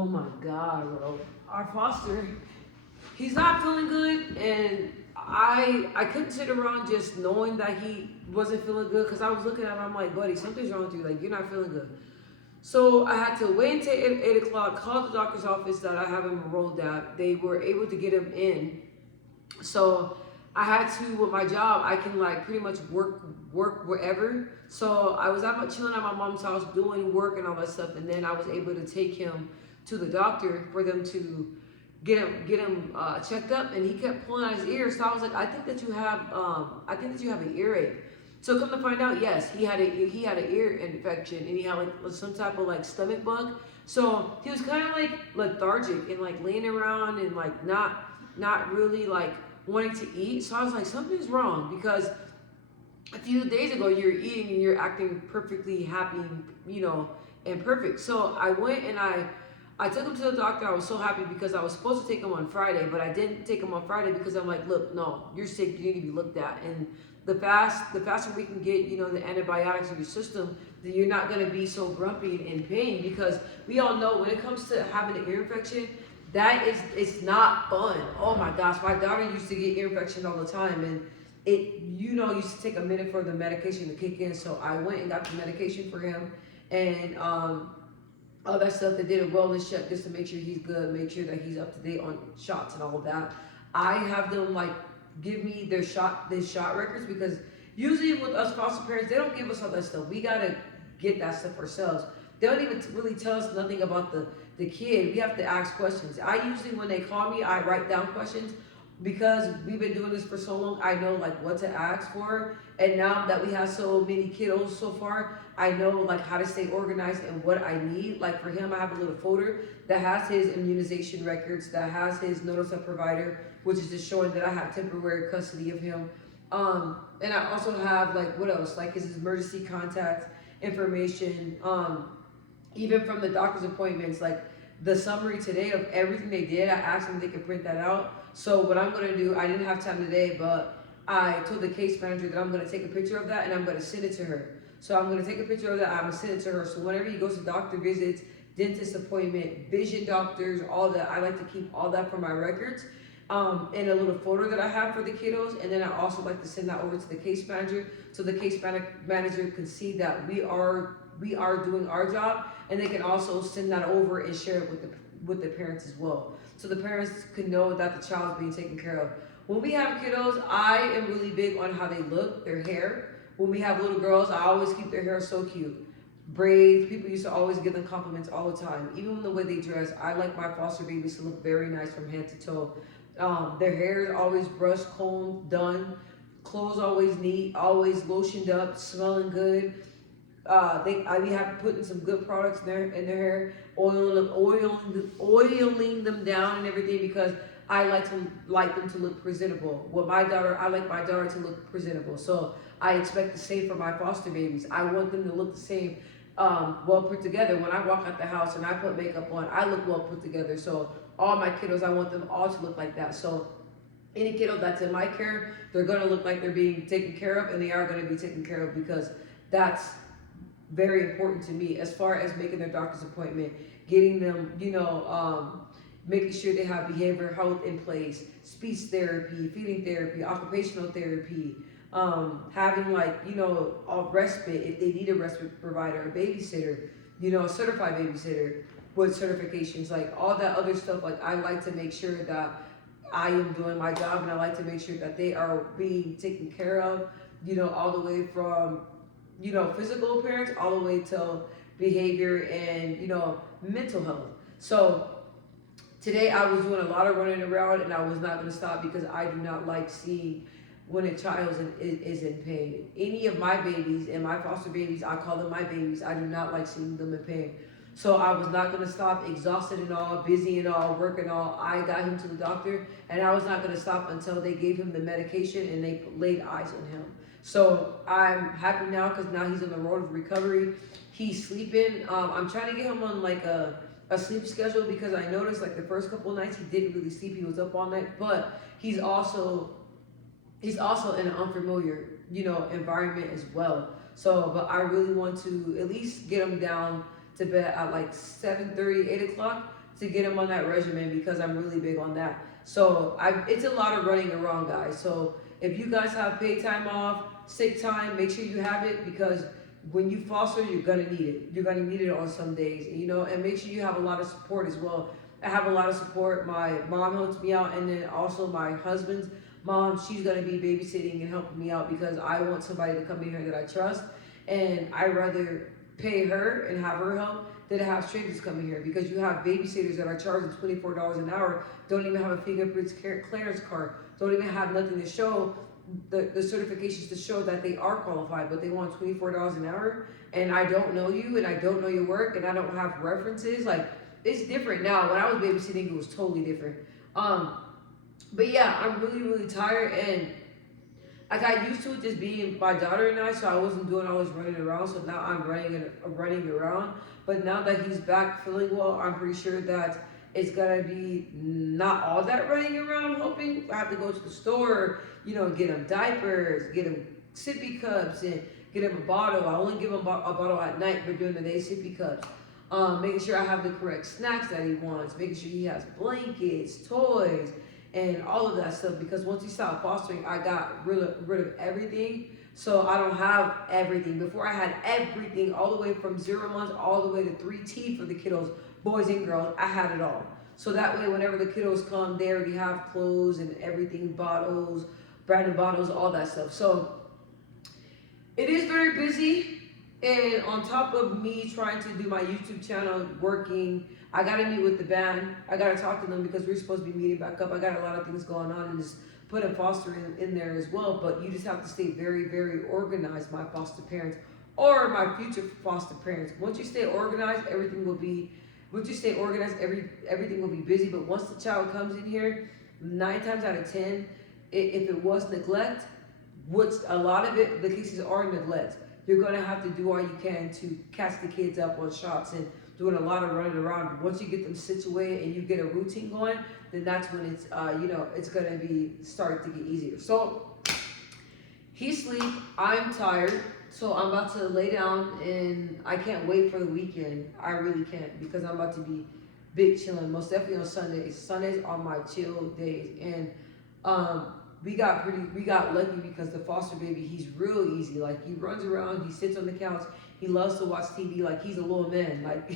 Oh my God, bro. Our foster, he's not feeling good, and I couldn't sit around just knowing that he wasn't feeling good because I was looking at him. I'm like, buddy, something's wrong with you. Like, you're not feeling good. So I had to wait until 8 o'clock, call the doctor's office that I have him enrolled at. They were able to get him in. So I had to, with my job, I can like pretty much work wherever. So I was chilling at my mom's house doing work and all that stuff, and then I was able to take him to the doctor for them to get him checked up, and he kept pulling out his ear. So I was like, I think that you have an earache. So come to find out, yes, he had an ear infection, and he had like some type of like stomach bug. So he was kind of like lethargic and like laying around and like not really like wanting to eat. So I was like, something's wrong, because a few days ago you're eating and you're acting perfectly happy, and perfect. So I went and I took him to the doctor. I was so happy because I was supposed to take him on Friday, but I didn't take him on Friday because I'm like, look, no, you're sick. You need to be looked at. And the faster we can get, the antibiotics in your system, then you're not going to be so grumpy and in pain, because we all know when it comes to having an ear infection, it's not fun. Oh my gosh, my daughter used to get ear infections all the time, and it used to take a minute for the medication to kick in. So I went and got the medication for him, and all that stuff. They did a wellness check just to make sure he's good, make sure that he's up to date on shots and all of that. I have them like give me their shot records, because usually with us foster parents, they don't give us all that stuff. We gotta get that stuff ourselves. They don't even really tell us nothing about the kid. We have to ask questions. I usually, when they call me, I write down questions, because we've been doing this for so long. I know like what to ask for, and now that we have so many kiddos so far, I know like how to stay organized and what I need. Like for him, I have a little folder that has his immunization records, that has his notice of provider, which is just showing that I have temporary custody of him. And I also have like, what else? Like his emergency contact information, even from the doctor's appointments, like the summary today of everything they did. I asked them if they could print that out. So what I'm gonna do, I didn't have time today, but I told the case manager that I'm gonna take a picture of that and I'm gonna send it to her. So I'm gonna take a picture of that, I'm gonna send it to her. So whenever he goes to doctor visits, dentist appointment, vision doctors, all that, I like to keep all that for my records. In a little folder that I have for the kiddos, and then I also like to send that over to the case manager, so the case manager can see that we are doing our job, and they can also send that over and share it with the parents as well, so the parents can know that the child's being taken care of. When we have kiddos, I am really big on how they look, their hair. When we have little girls, I always keep their hair so cute. Braids, people used to always give them compliments all the time. Even the way they dress, I like my foster babies to look very nice from head to toe. Their hair is always brushed, combed, done. Clothes always neat, always lotioned up, smelling good. I be have putting some good products in their hair, oiling them down and everything, because I like them to look presentable. With my daughter, I like my daughter to look presentable. So I expect the same for my foster babies. I want them to look the same, well put together. When I walk out the house and I put makeup on, I look well put together. So all my kiddos, I want them all to look like that. So any kiddo that's in my care, they're gonna look like they're being taken care of, and they are gonna be taken care of, because that's very important to me, as far as making their doctor's appointment, getting them, making sure they have behavioral health in place, speech therapy, feeding therapy, occupational therapy, having a respite if they need a respite provider, a babysitter, a certified babysitter with certifications, like all that other stuff. Like I like to make sure that I am doing my job, and I like to make sure that they are being taken care of, all the way from, physical appearance all the way to behavior and, mental health. So today I was doing a lot of running around, and I was not going to stop, because I do not like seeing when a child is in pain. Any of my babies and my foster babies, I call them my babies. I do not like seeing them in pain. So I was not going to stop, exhausted and all, busy and all, work and all. I got him to the doctor, and I was not going to stop until they gave him the medication and they laid eyes on him. So I'm happy now, because now he's on the road of recovery. He's sleeping. I'm trying to get him on like a sleep schedule, because I noticed like the first couple of nights he didn't really sleep. He was up all night, but he's also in an unfamiliar, environment as well. So, but I really want to at least get him down to bed at like 7:30, 8 o'clock, to get him on that regimen because I'm really big on that. So it's a lot of running around, guys. So if you guys have paid time off, sick time, make sure you have it because when you foster, you're gonna need it. You're gonna need it on some days, you know, and make sure you have a lot of support as well. I have a lot of support. My mom helps me out, and then also my husband's mom, she's gonna be babysitting and helping me out because I want somebody to come in here that I trust, and I'd rather pay her and have her help than to have strangers come in here because you have babysitters that are charging $24 an hour, don't even have a fingerprints clearance card, don't even have nothing to show the certifications to show that they are qualified, but they want $24 an hour, and I don't know you, and I don't know your work, and I don't have references. Like, it's different now. When I was babysitting, it was totally different. But yeah, I'm really, really tired, and I got used to it just being my daughter and I, so I wasn't doing all this running around. So now I'm running around. But now that he's back feeling well, I'm pretty sure that it's gonna be not all that running around. I'm hoping I have to go to the store, you know, get him diapers, get him sippy cups, and get him a bottle. I only give him a bottle at night, but during the day, sippy cups. Making sure I have the correct snacks that he wants, making sure he has blankets, toys, and all of that stuff. Because once he stopped fostering, I got rid of everything. So I don't have everything. Before I had everything, all the way from 0 months all the way to 3T for the kiddos, boys and girls. I had it all. So that way, whenever the kiddos come, they already have clothes and everything, bottles, brand new bottles, all that stuff. So it is very busy. And on top of me trying to do my YouTube channel, working, I got to meet with the band. I got to talk to them because we're supposed to be meeting back up. I got a lot of things going on and just putting fostering in there as well. But you just have to stay very, very organized, my foster parents or my future foster parents. Once you stay organized, everything will be, everything will be busy. But once the child comes in here, 9 times out of 10, if it was neglect, which a lot of it, the cases are neglect, you're going to have to do all you can to catch the kids up on shots and doing a lot of running around. But once you get them situated and you get a routine going, then that's when it's, it's going to be start to get easier. So he's asleep. I'm tired. So I'm about to lay down and I can't wait for the weekend. I really can't because I'm about to be big chilling. Most definitely on Sundays. Sundays are my chill days. And, we got lucky because the foster baby, he's real easy. Like, he runs around, he sits on the couch, he loves to watch TV like he's a little man. Like,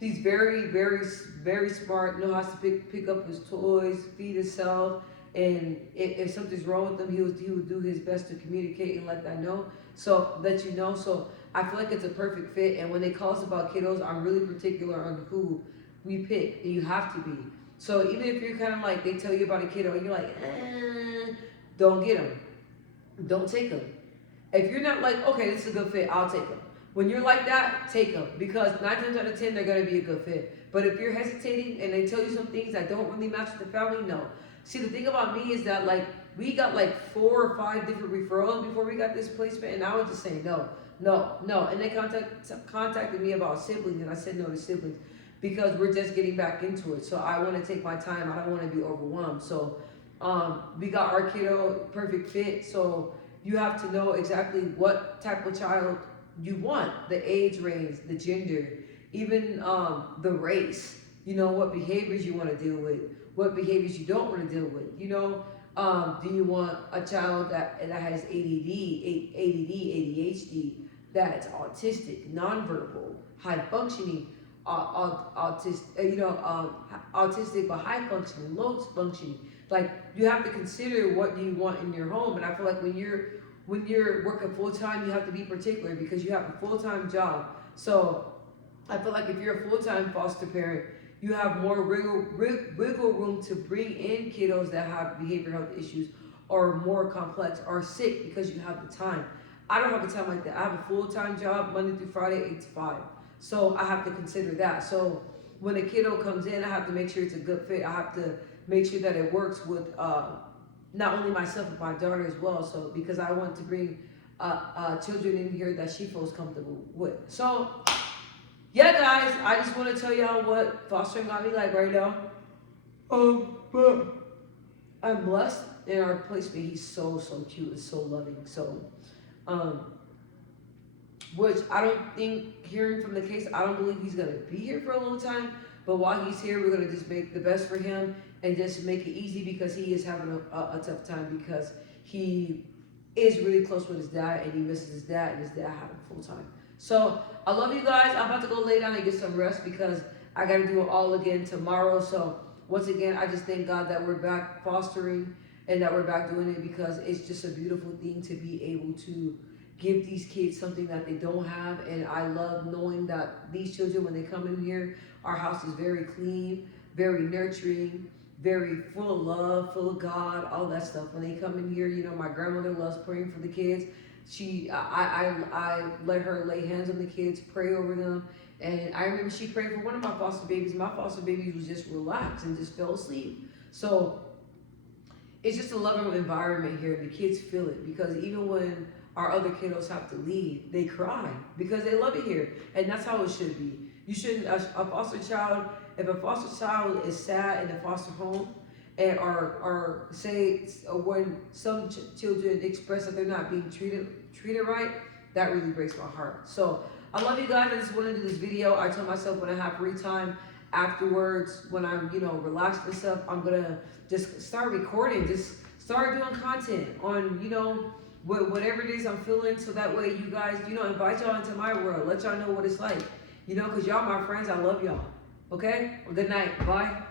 he's very, very, very smart, knows how to pick up his toys, feed himself, and if something's wrong with him, he would do his best to communicate and let that know. So let you know. So I feel like it's a perfect fit. And when they call us about kiddos, I'm really particular on who we pick, and you have to be. So even if you're kind of like, they tell you about a kiddo and you're like, don't get them. Don't take them. If you're not like, okay, this is a good fit, I'll take them. When you're like that, take them. Because 9 times out of 10, they're going to be a good fit. But if you're hesitating and they tell you some things that don't really match with the family, no. See, the thing about me is that, like, we got like 4 or 5 different referrals before we got this placement. And I was just saying, no. And they contacted me about siblings. And I said no to siblings. Because we're just getting back into it. So I want to take my time. I don't want to be overwhelmed. So we got our kiddo perfect fit. So you have to know exactly what type of child you want, the age range, the gender, even the race. You know, what behaviors you want to deal with, what behaviors you don't want to deal with. You know, do you want a child that has ADD, ADHD, that's autistic, nonverbal, high functioning, autistic but high functioning, low functioning. Like, you have to consider what do you want in your home. And I feel like when you're working full time, you have to be particular because you have a full time job. So I feel like if you're a full time foster parent, you have more wiggle room to bring in kiddos that have behavioral health issues or more complex or sick because you have the time. I don't have a time like that. I have a full time job Monday through Friday, 8 to 5. So I have to consider that. So when a kiddo comes in, I have to make sure it's a good fit. I have to make sure that it works with not only myself but my daughter as well. So because I want to bring children in here that she feels comfortable with. So yeah, guys, I just want to tell y'all what fostering got me like right now. But I'm blessed in our placement. He's so cute and so loving. So which I don't think, hearing from the case, I don't believe he's going to be here for a long time. But while he's here, we're gonna just make the best for him and just make it easy because he is having a tough time because he is really close with his dad and he misses his dad and his dad had him full time. So I love you guys. I'm about to go lay down and get some rest because I got to do it all again tomorrow. So once again, I just thank God that we're back fostering and that we're back doing it because it's just a beautiful thing to be able to give these kids something that they don't have. And I love knowing that these children, when they come in here, our house is very clean, very nurturing, very full of love, full of God, all that stuff. When they come in here, you know, my grandmother loves praying for the kids. I let her lay hands on the kids, pray over them. And I remember she prayed for one of my foster babies. My foster baby was just relaxed and just fell asleep. So it's just a loving environment here. The kids feel it because even when our other kiddos have to leave, they cry because they love it here. And that's how it should be. You shouldn't, a foster child, if a foster child is sad in a foster home, and or say when some children express that they're not being treated right, that really breaks my heart. So I love you guys. I just wanted to do this video. I tell myself when I have free time afterwards, when I'm relaxed and stuff, I'm gonna just start recording, just start doing content on whatever it is I'm feeling, so that way you guys invite y'all into my world, let y'all know what it's like, because y'all my friends. I love y'all. Okay, well, good night. Bye.